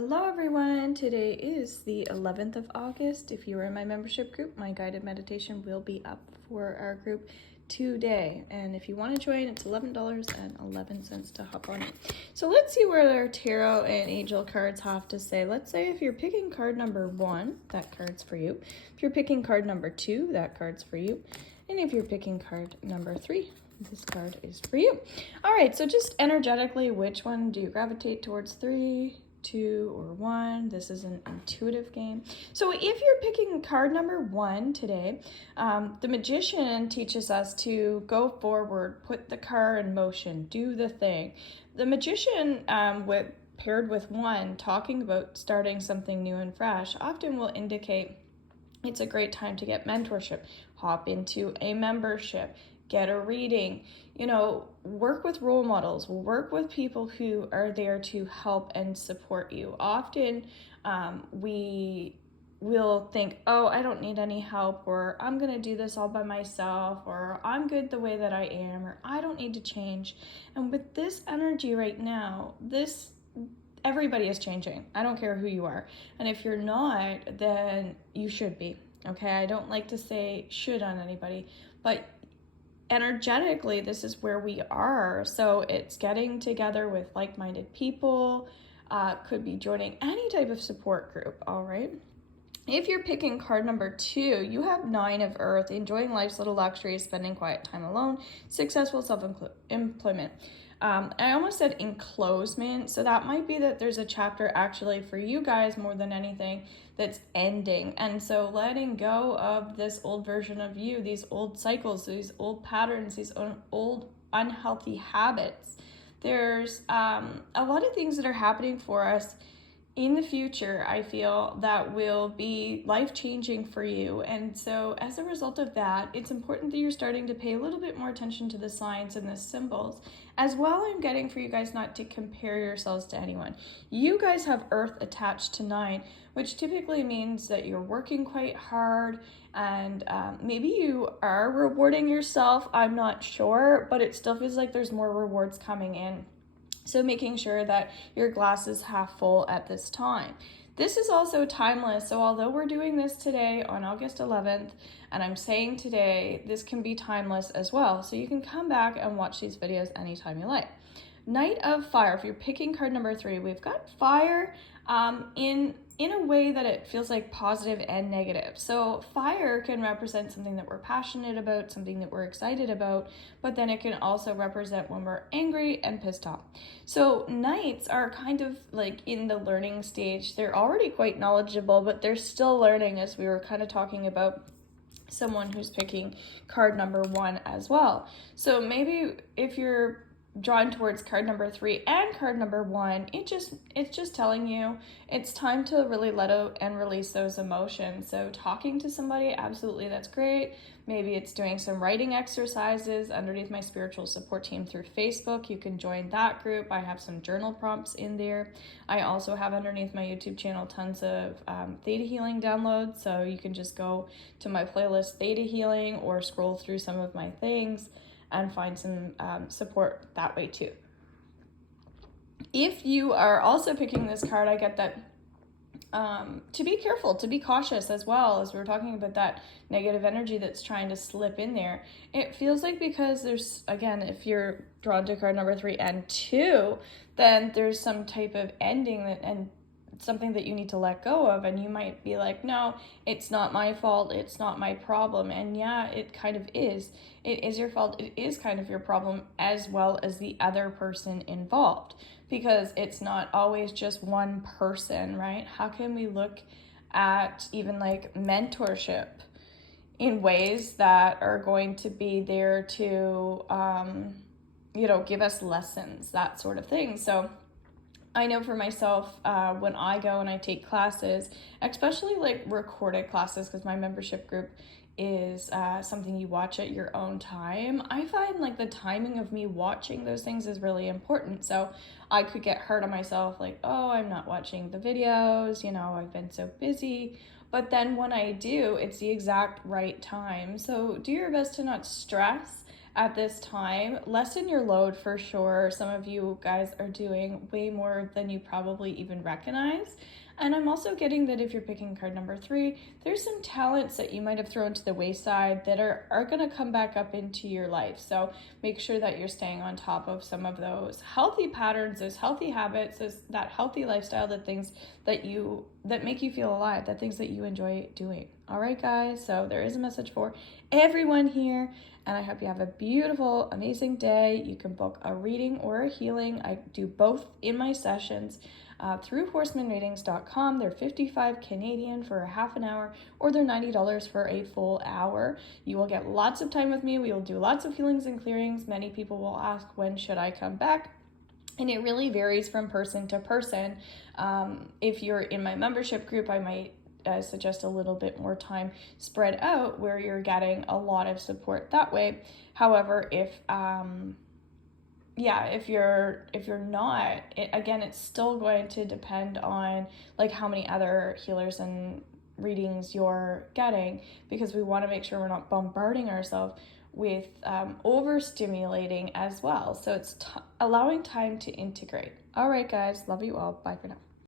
Hello everyone, today is the 11th of August. If you are in my membership group, my guided meditation will be up for our group today. And if you want to join, it's $11.11 to hop on it. So let's see what our tarot and angel cards have to say. Let's say if you're picking card number 1, that card's for you. If you're picking card number 2, that card's for you. And if you're picking card number 3, this card is for you. All right, so just energetically, which one do you gravitate towards? 3, 2, or 1. This is an intuitive game. So if you're picking card number 1 today, the Magician teaches us to go forward, put the car in motion, do the thing. The Magician, paired with 1, talking about starting something new and fresh, often will indicate it's a great time to get mentorship, hop into a membership, get a reading, work with role models, work with people who are there to help and support you. Often we will think, oh, I don't need any help, or I'm going to do this all by myself, or I'm good the way that I am, or I don't need to change. And with this energy right now, everybody is changing. I don't care who you are. And if you're not, then you should be. Okay, I don't like to say should on anybody, but energetically, this is where we are. So it's getting together with like-minded people, could be joining any type of support group, all right? If you're picking card number 2, you have 9 of Earth, enjoying life's little luxuries, spending quiet time alone, successful self-employment. I almost said enclosement, so that might be that there's a chapter actually for you guys more than anything that's ending. And so letting go of this old version of you, these old cycles, these old patterns, these old unhealthy habits. There's a lot of things that are happening for us in the future, I feel, that will be life-changing for you. And so as a result of that, it's important that you're starting to pay a little bit more attention to the signs and the symbols. As well, I'm getting for you guys not to compare yourselves to anyone. You guys have Earth attached to 9, which typically means that you're working quite hard, and maybe you are rewarding yourself. I'm not sure, but it still feels like there's more rewards coming in. So making sure that your glass is half full at this time. This is also timeless. So although we're doing this today on August 11th, and I'm saying today, this can be timeless as well. So you can come back and watch these videos anytime you like. Knight of Fire, if you're picking card number 3, we've got fire in a way that it feels like positive and negative. So fire can represent something that we're passionate about, something that we're excited about, but then it can also represent when we're angry and pissed off. So knights are kind of like in the learning stage. They're already quite knowledgeable, but they're still learning, as we were kind of talking about someone who's picking card number 1 as well. So maybe if you're drawn towards card number 3 and card number 1, it's just telling you it's time to really let out and release those emotions. So talking to somebody, absolutely, that's great. Maybe it's doing some writing exercises underneath my spiritual support team through Facebook. You can join that group. I have some journal prompts in there. I also have underneath my YouTube channel tons of theta healing downloads, so you can just go to my playlist Theta Healing or scroll through some of my things and find some support that way too. If you are also picking this card, I get that to be careful, to be cautious as well, as we were talking about that negative energy that's trying to slip in there. It feels like because there's, again, if you're drawn to card number 3 and 2, then there's some type of ending and something that you need to let go of, and you might be like, no, it's not my fault, it's not my problem. And yeah, it kind of is. It is your fault. It is kind of your problem, as well as the other person involved, because it's not always just one person, right? How can we look at even like mentorship in ways that are going to be there to give us lessons, that sort of thing? So I know for myself, when I go and I take classes, especially like recorded classes, because my membership group is something you watch at your own time, I find like the timing of me watching those things is really important. So I could get hard on myself, like, oh, I'm not watching the videos, I've been so busy. But then when I do, it's the exact right time. So do your best to not stress at this time. Lessen your load for sure. Some of you guys are doing way more than you probably even recognize. And I'm also getting that if you're picking card number 3, there's some talents that you might have thrown to the wayside that are going to come back up into your life. So make sure that you're staying on top of some of those healthy patterns, those healthy habits, that healthy lifestyle, the things that make you feel alive, the things that you enjoy doing. All right, guys, so there is a message for everyone here, and I hope you have a beautiful, amazing day. You can book a reading or a healing. I do both in my sessions. Through horsemanreadings.com. They're $55 Canadian for a half an hour, or they're $90 for a full hour. You will get lots of time with me. We will do lots of healings and clearings. Many people will ask, when should I come back? And it really varies from person to person. If you're in my membership group, I might suggest a little bit more time spread out where you're getting a lot of support that way. However, if you're not, again, it's still going to depend on like how many other healers and readings you're getting, because we want to make sure we're not bombarding ourselves with overstimulating as well. So it's allowing time to integrate. All right, guys, love you all. Bye for now.